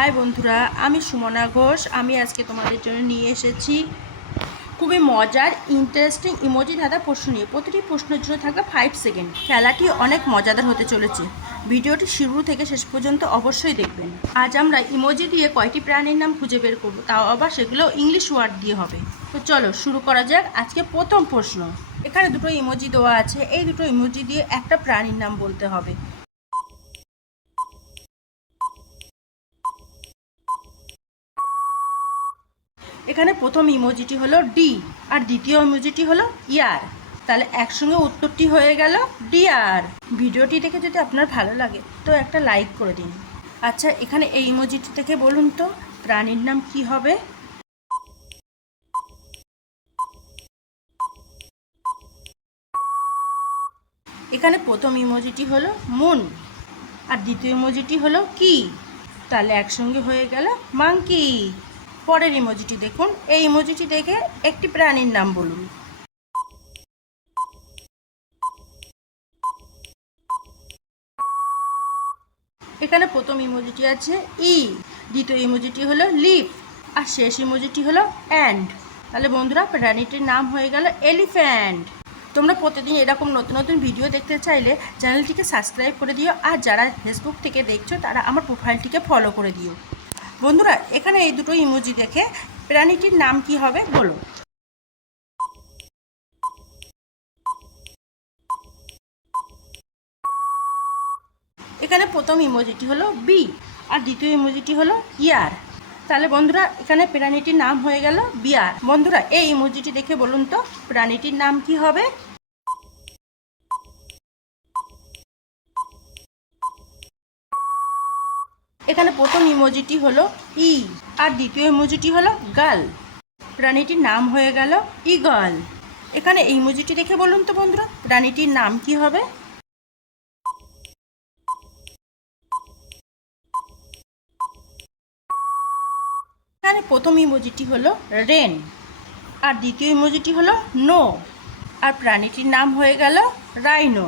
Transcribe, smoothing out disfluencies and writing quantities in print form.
High বন্ধুরা, আমি সুমনা ঘোষ। আমি আজকে তোমাদের জন্য নিয়ে এসেছি খুবই মজার ইন্টারেস্টিং ইমোজি ধাঁধা প্রশ্ন নিয়ে। প্রতিটি প্রশ্নের জন্য থাকবে 5 সেকেন্ড। খেলাটি অনেক মজাদার হতে চলেছে। ভিডিওটি শুরু থেকে শেষ পর্যন্ত অবশ্যই দেখবেন। আজ আমরা ইমোজি দিয়ে কয়টি প্রাণীর নাম খুঁজে বের করবো, তাও আবার সেগুলো ইংলিশ ওয়ার্ড দিয়ে হবে। তো চলো শুরু করা যাক। আজকে প্রথম প্রশ্ন। এখানে দুটো ইমোজি দেওয়া আছে, এই দুটো ইমোজি দিয়ে একটা প্রাণীর নাম বলতে হবে। এখানে প্রথম ইমোজিটি হলো ডি আর দ্বিতীয় ইমোজিটি হলো ইয়ার। তাহলে একসঙ্গে উত্তরটি হয়ে গেল ডিয়ার। ভিডিওটি দেখে যদি আপনার ভালো লাগে তো একটা লাইক করে দিন। আচ্ছা, এখানে এই ইমোজিটি থেকে বলুন তো প্রাণীর নাম কি হবে? এখানে প্রথম ইমোজিটি হলো মুন আর দ্বিতীয় ইমোজিটি হলো কি। তাহলে একসঙ্গে হয়ে গেল মাঙ্কি। পরের ইমোজিটি দেখুন, এই ইমোজিটি দেখে একটি প্রাণীর নাম বলুন। এখানে প্রথম ইমোজিটি আছে ই, দ্বিতীয় ইমোজিটি হলো লিফ আর শেষ ইমোজিটি হলো অ্যান্ড। তাহলে বন্ধুরা, প্রাণীটির নাম হয়ে গেল এলিফ্যান্ট। তোমরা প্রতিদিন এরকম নতুন নতুন ভিডিও দেখতে চাইলে চ্যানেলটিকে সাবস্ক্রাইব করে দিও, আর যারা ফেসবুক থেকে দেখছো তারা আমার প্রোফাইলটিকে ফলো করে দিও। বন্ধুরা, এখানে এই দুটো ইমোজি দেখে প্রাণীটির নাম কি হবে বলো। এখানে প্রথম ইমোজিটি হলো বি আর দ্বিতীয় ইমোজিটি হলো ইয়ার। তাহলে বন্ধুরা, এখানে প্রাণীটির নাম হয়ে গেল বিয়ার। বন্ধুরা, এই ইমোজিটি দেখে বলুন তো প্রাণীটির নাম কি হবে? এখানে প্রথম ইমোজিটি হলো ই আর দ্বিতীয় ইমোজিটি হলো গার্ল। প্রাণীটির নাম হয়ে গেল ইগল। এখানে এই ইমোজিটি দেখে বলুন তো বন্ধুরা প্রাণীটির নাম কি হবে? এখানে প্রথম ইমোজিটি হলো রেন আর দ্বিতীয় ইমোজিটি হলো নো আর প্রাণীটির নাম হয়ে গেল রাইনো।